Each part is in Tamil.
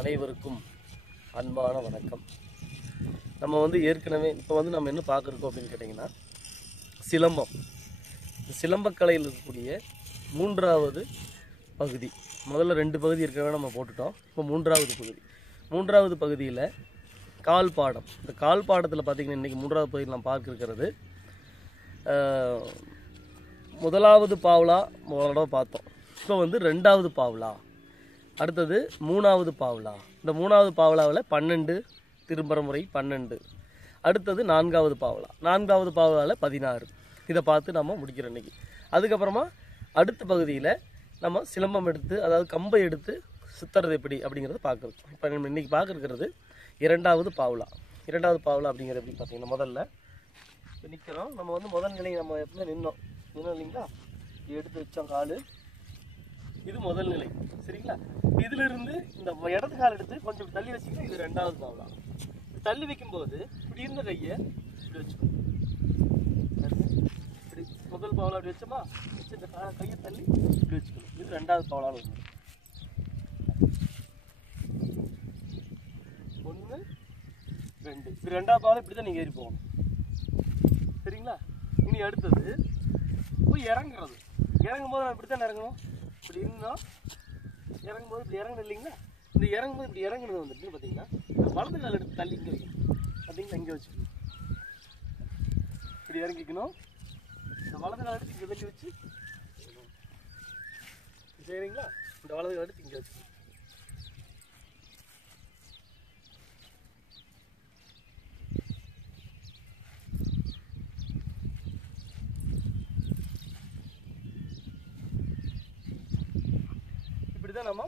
அனைவருக்கும் அன்பான வணக்கம். நம்ம ஏற்கனவே இப்போ நம்ம என்ன பார்க்குறோம் அப்படின்னு கேட்டிங்கன்னா, சிலம்பம். இந்த சிலம்பக்கலையில் இருக்கக்கூடிய மூன்றாவது பகுதி. முதல்ல 2 பகுதி இருக்கிறத நம்ம போட்டுட்டோம். இப்போ மூன்றாவது பகுதியில் கால் பாடம். இந்த கால் பாடத்தில் பார்த்திங்கன்னா இன்றைக்கி 3வது பகுதியில் நம்ம பார்க்க இருக்கிறது முதலாவது பாவலா முதலோட பார்த்தோம். இப்போ 2வது பாவலா, அடுத்தது 3வது பாவலா. இந்த 3வது பாவலாவில் 12 திரும்புற முறை 12, அடுத்தது 4வது பாவலா, 4வது பாவலாவில் 16. இதை பார்த்து நம்ம முடிக்கிறோம் இன்றைக்கி. அதுக்கப்புறமா அடுத்த பகுதியில் நம்ம சிலம்பம் எடுத்து, அதாவது கம்பை எடுத்து சுத்துறது எப்படி அப்படிங்கிறத பார்க்குறோம். இப்போ நம்ம இன்றைக்கி பார்க்குறது 2வது பாவலா. 2வது பாவலா அப்படிங்கிறது எப்படி பார்த்தீங்கன்னா, முதல்ல இப்போ நிற்கிறோம். நம்ம முதல் நிலை நம்ம எப்பவுமே நின்னோம் இல்லைங்களா? எடுத்து வச்சோம் கால், இது முதல் நிலை, சரிங்களா? இதிலிருந்து இந்த இடது கால் எடுத்து கொஞ்சம் தள்ளி வச்சிங்கன்னா இது 2வது பாவலா. தள்ளி வைக்கும்போது இப்படி இருந்த கையை இப்படி வச்சுக்கணும். இப்படி முதல் பாவலா அப்படி வச்சோமா, வச்சு இந்த கையை தள்ளி இப்படி வச்சுக்கணும். இது 2வது பாவலாவில் ஒன்று. 1 2. இது 2வது பாவலா இப்படி தான் நீங்கள் ஏறி போகணும், சரிங்களா? இனி அடுத்தது போய் இறங்குறது. இறங்கும்போது நான் இப்படி தான் இறங்கணும். இப்படி இருந்தோம், இறங்கும்போது இப்படி இறங்கணும் இல்லைங்களா? இந்த இறங்கும்போது இப்படி இறங்குறது பார்த்தீங்கன்னா, வலது கால் எடுத்து தள்ளி இங்கே வைக்கணும். பார்த்தீங்களா? இங்கே வச்சுக்கணும். இப்படி இறங்கிக்கணும். இந்த வலது கால் எடுத்து இங்கே தள்ளி வச்சு, சரிங்களா? இந்த வலது கால் எடுத்து இங்கே வச்சுக்கணும். இப்படிதான் நம்ம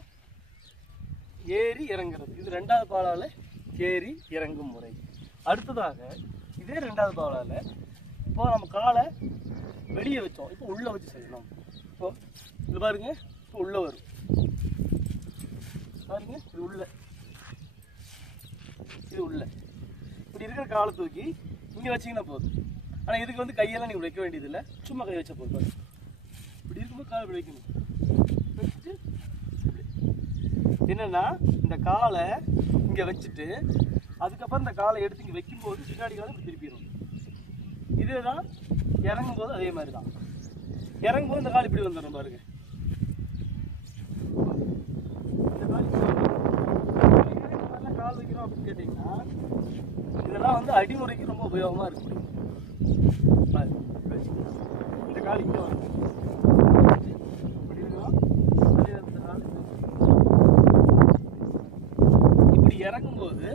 ஏறி இறங்குறது. இது 2வது பாவலாவில் ஏறி இறங்கும் முறை. அடுத்ததாக இதே 2வது பாவலாவில் இப்போ நம்ம காலை வெளியே வச்சோம், இப்போ உள்ளே வச்சு செய்யணும். இப்போ இது பாருங்க, இப்போ உள்ளே வரும் பாருங்க, இது உள்ள, இது உள்ள. இப்படி இருக்கிற காலை தூக்கி இங்கே வச்சிங்கன்னா போதும். ஆனால் இதுக்கு கையெல்லாம் நீங்கள் வைக்க வேண்டியதில்லை, சும்மா கை வச்ச போதும். இப்படி இருக்கும்போது காலை இப்படி வைக்கணும். வச்சுட்டு என்னன்னா, இந்த காலை இங்கே வச்சுட்டு அதுக்கப்புறம் இந்த காலை எடுத்து இங்கே வைக்கும்போது பின்னாடி காலம் இப்படி திருப்பிடும். இதுதான் இறங்கும்போது அதே மாதிரி தான். இறங்கும்போது இந்த கால் இப்படி வந்துடும் பாருங்க. இந்த கால் கால் வைக்கிறோம் அப்படின்னு கேட்டிங்கன்னா, இதெல்லாம் அடிமுறைக்கு ரொம்ப உபயோகமாக இருக்கு. இந்த கால் இங்கே வரும், இறங்கும்போது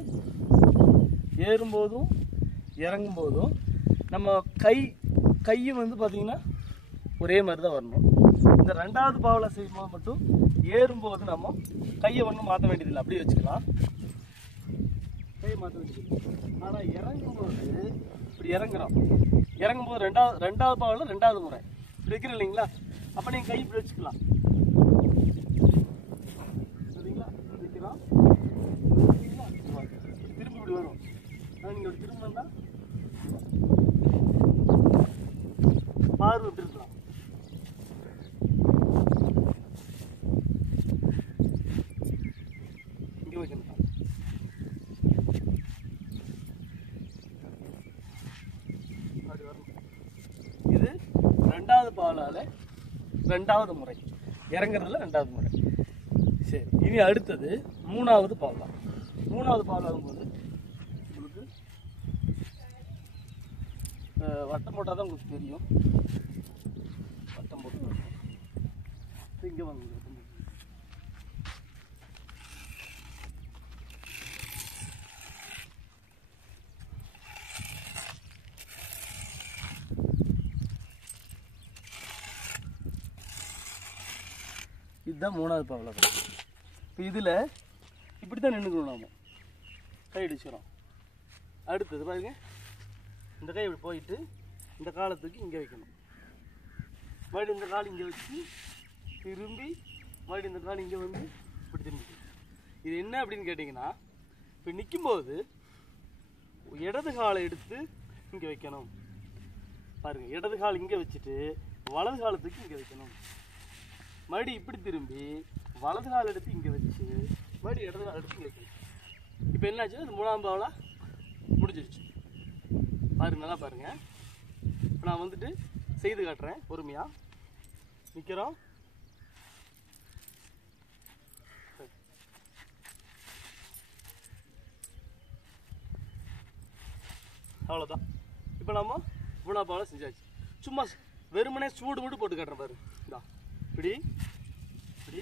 ஏறும்போதும் இறங்கும்போதும் நம்ம கையும் பார்த்தீங்கன்னா ஒரே மாதிரி தான் வரணும். இந்த 2வது பாவலா செய்யும்போது மட்டும் ஏறும்போது நம்ம கையை ஒன்றும் மாற்ற வேண்டியதில்லை, அப்படியே வச்சுக்கலாம். கையை மாற்ற வேண்டியதில்லை. ஆனால் இறங்கும்போது இப்படி இறங்கும்போது 2வது பாவலா 2வது முறை இப்படி வைக்கிறோம் இல்லைங்களா? அப்போ நீங்கள் கை இப்படி வச்சுக்கலாம், சரிங்களா? வைக்கலாம், திரும்பி இப்படி வரும். நீங்கள் இப்படி திரும்பினா பார்வை இப்படி இருக்கலாம். இங்கே வைக்கணும். அப்படி வரணும். இது 2வது பாவலால 2வது முறை, இறங்குறதுல 2வது முறை. சரி, இனி அடுத்தது 3வது பாவலா. 3வது பாவலாகும்போது உங்களுக்கு வட்டம் போட்டால் தான் உங்களுக்கு தெரியும். வட்டம் போட்டு இங்கே வாங்க. இதுதான் 3வது பாவலா. இப்போ இதில் இப்படி தான் நின்றுக்கணும். நாம் கை அடிச்சிடும். அடுத்தது பாருங்க, இந்த கை இப்படி போயிட்டு இந்த காலத்துக்கு இங்கே வைக்கணும். மறுபடியும் இந்த கால் இங்கே வச்சு திரும்பி மறுபடியும் இந்த கால் இங்கே இப்படி திரும்பி. இது என்ன அப்படின்னு கேட்டிங்கன்னா, இப்போ நிற்கும்போது இடது காலை எடுத்து இங்கே வைக்கணும். பாருங்கள், இடது கால் இங்கே வச்சுட்டு வலது காலத்துக்கு இங்கே வைக்கணும். மறுபடியும் இப்படி திரும்பி வலது கால் எடுத்து இங்கே வச்சு மறுபடியும் இடது கால் எடுத்து வைக்கணும். இப்போ என்னாச்சு, அந்த 3ஆம் பாவலா முடிஞ்சிருச்சு. பாருங்க, நல்லா பாருங்க. இப்போ நான் வந்துட்டு செய்து காட்டுறேன். பொறுமையாக நிற்கிறோம். அவ்வளோதான். இப்போ நம்ம 3ஆம் பாவலா செஞ்சாச்சு. சும்மா வெறுமனே சூடு மட்டும் போட்டு காட்டுறேன் பாரு. இந்தா இப்படி இப்படி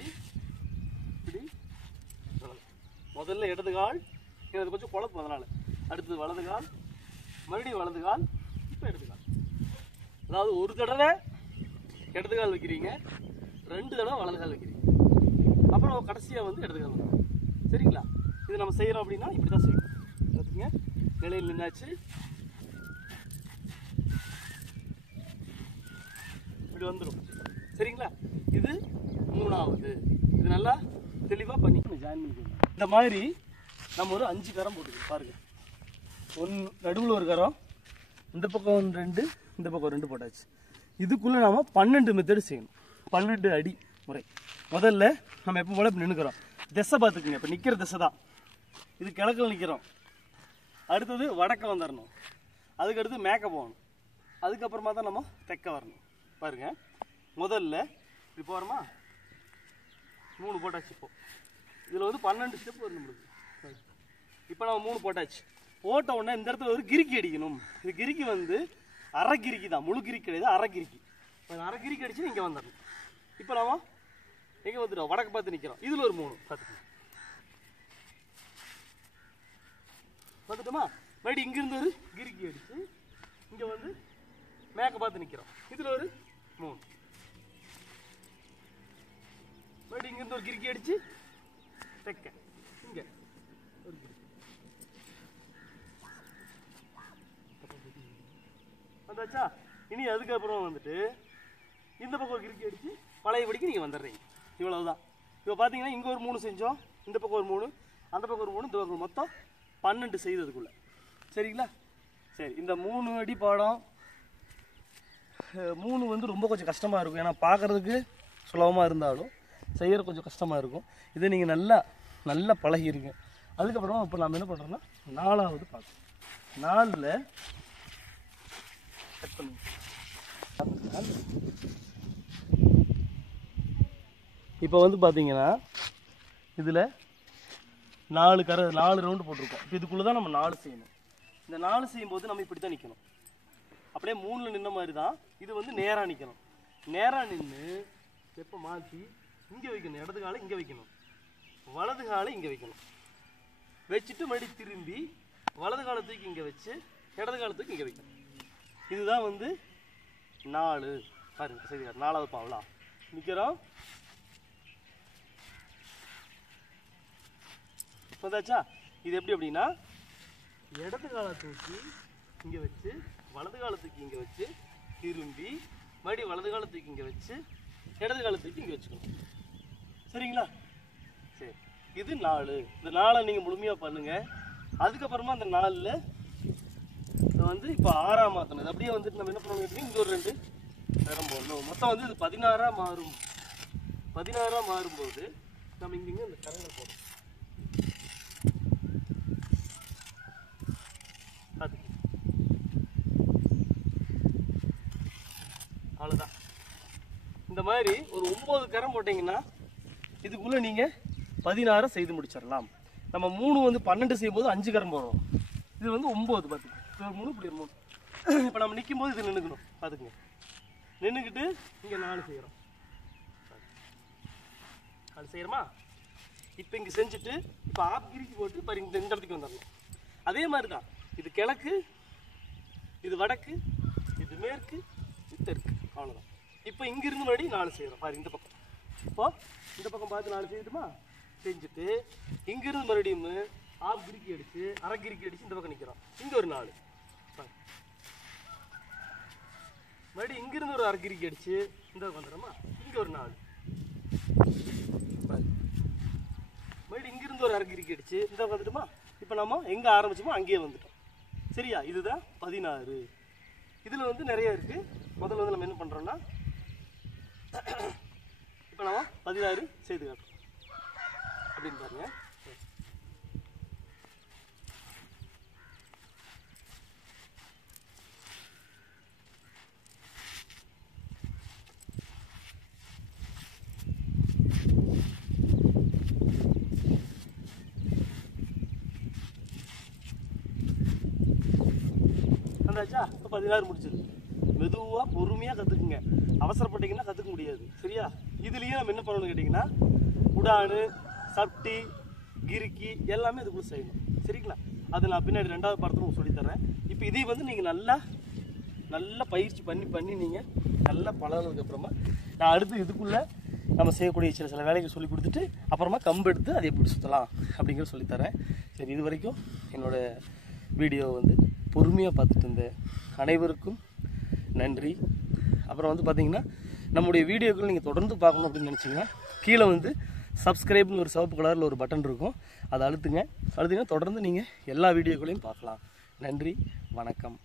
இப்படி. முதல்ல இடது கால், எனக்கு கொஞ்சம் குழப்பம் அதனால். அடுத்தது வலது கால், மறுபடியும் வலது கால், இப்போ இடது கால். அதாவது ஒரு தடவை இடது கால் வைக்கிறீங்க, 2 தடவை வலது கால் வைக்கிறீங்க, அப்புறம் கடைசியாக வந்து இடது கால் வைக்கிறீங்க. சரிங்களா? இது நம்ம செய்கிறோம் அப்படின்னா இப்படி தான் செய்யணும். பார்த்துங்க, நிலையில் நின்னாச்சு. இப்படி வந்துடும். சரிங்களா? இது 3ஆவது. இது நல்லா தெளிவாக பண்ணி ஜாயின் பண்ணிக்கணும். இந்த மாதிரி நம்ம ஒரு 5 கரம் போட்டுக்கணும். பாருங்கள், நடுவில் ஒரு கரம், இந்த பக்கம் 2, இந்த பக்கம் 2 போட்டாச்சு. இதுக்குள்ளே நாம் 12 மெத்தடு செய்யணும். 12 அடி முறை. முதல்ல நம்ம எப்போ போல இப்போ நின்றுக்கிறோம். திசை பார்த்துக்குங்க. இப்போ நிற்கிற திசை தான். இது கிழக்கில் நிற்கிறோம். அடுத்தது வடக்க வந்துடணும். அதுக்கடுத்து மேற்க போகணும். அதுக்கப்புறமா தான் நம்ம தெற்க வரணும். பாருங்கள், முதல்ல இப்படி போகிறோமா, 3 போட்டாச்சு. இப்போ இதில் வந்து 12 ஸ்டெப் வரும் நம்மளுக்கு. இப்போ நம்ம 3 போட்டாச்சு. போட்ட உடனே இந்த இடத்துல ஒரு கிரிக்கி அடிக்கணும். இது கிரிக்கி வந்து அரை கிரிக்கி தான், முழு கிரிக்கி கிடையாது, அரை கிரிக்கி. அரை கிரிக்கி அடிச்சு இங்கே வந்துடணும். இப்போ நம்ம எங்கே வந்துட்டோம், வடக்கு பார்த்து நிற்கிறோம். இதில் ஒரு 3 பார்த்துக்கணும். வந்துட்டோமா? மறுபடியும் இங்கிருந்து ஒரு கிரிக்கி அடிச்சு இங்கே வந்து மேற்க பார்த்து நிற்கிறோம். இதில் ஒரு 3. மறுபடியும் இங்கிருந்து ஒரு கிரிக்கி அடிச்சு தெற்க இங்கே ஒரு கிரிக்கி வந்தாச்சா? இனி அதுக்கப்புறம் வந்துட்டு இந்த பக்கம் ஒரு கிரிக்கி அடிச்சு பழையபடிக்கு நீங்கள் வந்துடுறீங்க. இவ்வளவுதான். இப்போ பார்த்தீங்கன்னா இங்கே ஒரு 3 செஞ்சோம், இந்த பக்கம் ஒரு 3, அந்த பக்கம் ஒரு 3, இந்த பக்கம் மொத்தம் 12 செய்ததுக்குள்ள. சரிங்களா? சரி, இந்த 3 அடி பாடம் 3 வந்து ரொம்ப கொஞ்சம் கஷ்டமாக இருக்கும். ஏன்னா பார்க்குறதுக்கு சுலபமாக இருந்தாலும் செய்கிற கொஞ்சம் கஷ்டமாக இருக்கும். இதை நீங்கள் நல்லா பழகிருங்க. அதுக்கப்புறமா இப்போ நம்ம என்ன பண்ணுறோம்னா 4ஆவது பார்க்கணும். 4ல் கட் பண்ணுங்க. இப்போ வந்து பார்த்தீங்கன்னா இதில் 4 ரவுண்டு போட்டிருக்கோம். இப்போ இதுக்குள்ளே தான் நம்ம 4 செய்யணும். இந்த 4 செய்யும்போது நம்ம இப்படி தான் நிற்கணும். அப்படியே 3ல் நின்ன மாதிரி தான் இது வந்து நேராக நிற்கணும். நேராக நின்று எப்போ மாற்றி இங்கே வைக்கணும். இடது காலை இங்கே வைக்கணும், வலது காலை இங்கே வைக்கணும். வச்சுட்டு மறுபடியும் திரும்பி வலது காலத்துக்கு இங்கே வச்சு இடது காலத்துக்கு இங்கே வைக்கணும். இதுதான் வந்து 4. பாருங்க, சரி, 4ஆவது பாவலா நிற்கிறோம். வந்தாச்சா? இது எப்படி அப்படின்னா இடது காலத்துக்கு இங்கே வச்சு வலது காலத்துக்கு இங்கே வச்சு திரும்பி மறுபடியும் வலது காலத்துக்கு இங்கே வச்சு இடது காலத்துக்கு இங்கே வச்சுக்கணும். சரிங்களா? சரி, இது 4. இந்த 4 நீங்கள் முழுமையாக பண்ணுங்கள். அதுக்கப்புறமா அந்த 4ல் வந்து இப்போ 6ஆக மாற்றணும். இது அப்படியே வந்துட்டு நம்ம என்ன பண்ணணும், இங்கே ஒரு 2 நேரம் போடணும். மொத்தம் வந்து இது 16ஆக மாறும். 16ஆக மாறும்போது நம்ம இங்கே இந்த கரையில் போடணும். அவ்வளோதான். இந்த மாதிரி ஒரு 9 கரம் போட்டிங்கன்னா இதுக்குள்ளே நீங்கள் 16 செய்து முடிச்சிடலாம். நம்ம 3 வந்து 12 செய்யும்போது 5 கரம் போடுறோம். இது வந்து 9. பார்த்துக்கோங்க, இது ஒரு 3, இப்படி ஒரு 3. இப்போ நம்ம நிற்கும் போது இது நின்றுக்கணும். பார்த்துக்குங்க, நின்றுக்கிட்டு இங்கே 4 செய்கிறோம். 4 செய்கிறோமா? இப்போ இங்கே செஞ்சுட்டு இப்போ ஆப் கிரிக்கி போட்டு இப்போ இந்த இடத்துக்கு வந்துடணும். அதே மாதிரி தான். இது கிழக்கு, இது வடக்கு, இது மேற்கு, இது தெற்கு. அவ்வளோதான். இப்போ இங்கிருந்து மறுபடியும் 4 செய்கிறோம். பாரு, இந்த பக்கம். இப்போ இந்த பக்கம் பார்த்து 4 செய்யட்டுமா? செஞ்சுட்டு இங்கிருந்து மறுபடியும் ஆப் கிரிக்கி அடிச்சு அரை கிரிக்கி அடிச்சு இந்த பக்கம் நிற்கிறோம். இங்கே ஒரு 4. மறுபடியும் இங்கிருந்து ஒரு அரை கிரிக்கி அடிச்சு இந்த பக்கம் வந்துடுறோமா? இங்கே ஒரு 4. மறுபடியும் இங்கிருந்து ஒரு அரை கிரிக்கி அடிச்சு இந்த பக்கம் வந்துட்டுமா? இப்போ நம்ம எங்கே ஆரம்பிச்சோமோ அங்கேயே வந்துட்டோம். சரியா? இதுதான் 16. இதில் வந்து நிறைய இருக்குது. முதல்ல வந்து நம்ம என்ன பண்ணுறோன்னா இப்போ நம்ம 16 செய்து காட்டுறோம் அப்படின்னு பாருங்க. ஆச்சா? இப்போ 16 முடிச்சது. மெதுவாக பொறுமையாக கற்றுக்குங்க. அவசரப்பட்டீங்கன்னா கற்றுக்க முடியாது. சரியா? இதுலேயும் நம்ம என்ன பண்ணணும்னு கேட்டிங்கன்னா உடானு, சப்டி, கிறுக்கி எல்லாமே இதுக்குள்ளே செய்யணும். சரிங்களா? அது நான் பின்னாடி 2வது பாடத்தில் உங்களுக்கு சொல்லித்தரேன். இப்போ இதையும் வந்து நீங்கள் நல்லா பயிற்சி பண்ணி நீங்கள் நல்லா பழகினதுக்கப்புறமா நான் அடுத்து இதுக்குள்ளே நம்ம செய்யக்கூடிய சில வேலைகள் சொல்லி கொடுத்துட்டு அப்புறமா கம்பு எடுத்து அதை எப்படி சுற்றலாம் அப்படிங்கிறத சொல்லித்தரேன். சரி, இது வரைக்கும் என்னோடய வீடியோ வந்து பொறுமையாக பார்த்துட்டு இருந்த அனைவருக்கும் நன்றி. அப்புறம் வந்து பார்த்திங்கன்னா நம்முடைய வீடியோக்கள் நீங்கள் தொடர்ந்து பார்க்கணும் அப்படின்னு நினச்சிங்கன்னா கீழே வந்து சப்ஸ்கிரைப்னு ஒரு சிவப்பு கலரில் ஒரு பட்டன் இருக்கும். அதை அழுத்துங்க. தொடர்ந்து நீங்கள் எல்லா வீடியோக்களையும் பார்க்கலாம். நன்றி, வணக்கம்.